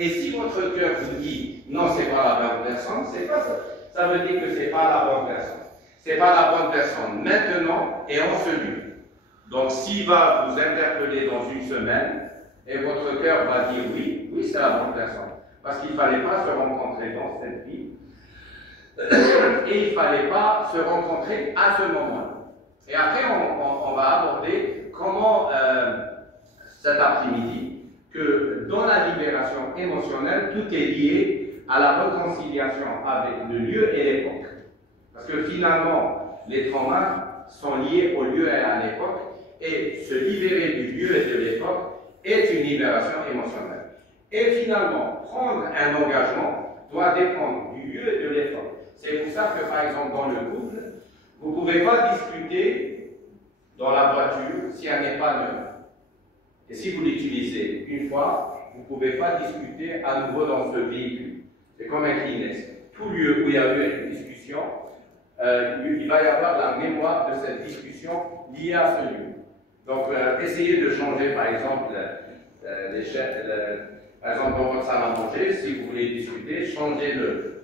Et si votre cœur vous dit non, c'est pas la bonne personne, c'est pas ça. Ça veut dire que c'est pas la bonne personne. C'est pas la bonne personne maintenant et en ce lieu. Donc, s'il va vous interpeller dans une semaine et votre cœur va dire oui, oui, c'est la bonne personne. Parce qu'il ne fallait pas se rencontrer dans cette vie et il ne fallait pas se rencontrer à ce moment-là. Et après, on va aborder comment cet après-midi, que dans la libération émotionnelle, tout est lié à la réconciliation avec le lieu et l'époque. Parce que finalement, les traumas sont liés au lieu et à l'époque, et se libérer du lieu et de l'époque est une libération émotionnelle. Et finalement, prendre un engagement doit dépendre du lieu et de l'époque. C'est pour ça que, par exemple, dans le couple, vous ne pouvez pas discuter dans la voiture si elle n'est pas neuve. Et si vous l'utilisez une fois, vous ne pouvez pas discuter à nouveau dans ce véhicule. C'est comme un Kleenex. Tout lieu où il y a eu une discussion, il va y avoir la mémoire de cette discussion liée à ce lieu. Donc, essayez de changer, par exemple, par exemple, dans votre salle à manger, si vous voulez discuter, changez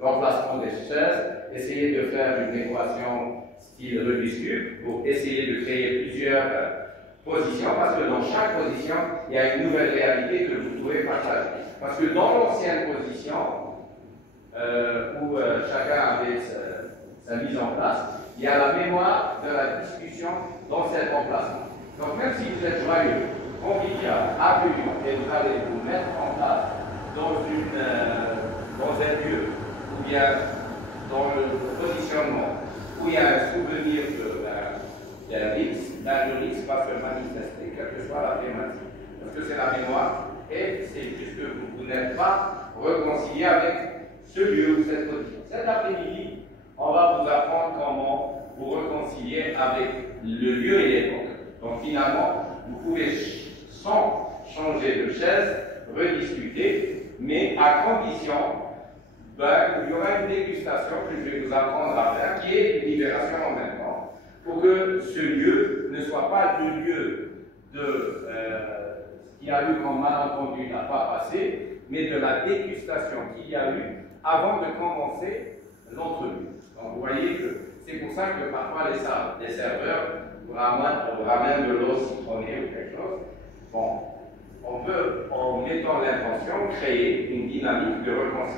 l'emplacement des chaises, essayez de faire une équation style Rubik's Cube pour essayer de créer plusieurs positions, parce que dans chaque position, il y a une nouvelle réalité que vous pouvez partager. Parce que dans l'ancienne position, où chacun avait sa mise en place, il y a la mémoire de la discussion dans cet emplacement. Donc même si vous êtes joyeux, convivial, accueillant, et vous allez vous mettre en place dans un lieu, ou bien dans le positionnement, où il y a un souvenir d'un risque, le risque va se manifester, quelle que soit la thématique. Parce que c'est la mémoire, et c'est juste que vous n'êtes pas réconcilié avec ce lieu ou cette position. Cet après-midi, on va vous apprendre comment vous réconcilier avec le lieu et l'époque. Donc finalement, vous pouvez, sans changer de chaise, rediscuter, mais à condition qu'il y aura une dégustation que je vais vous apprendre à faire, qui est une libération en même temps, pour que ce lieu ne soit pas le lieu de ce qu'il y a eu comme malentendu la fois passée, mais de la dégustation qu'il y a eu avant de commencer l'entrevue. Donc vous voyez que c'est pour ça que parfois les serveurs vous ramènent de l'eau citronnée ou quelque chose. Bon, on peut, en mettant l'intention, créer une dynamique de réconciliation.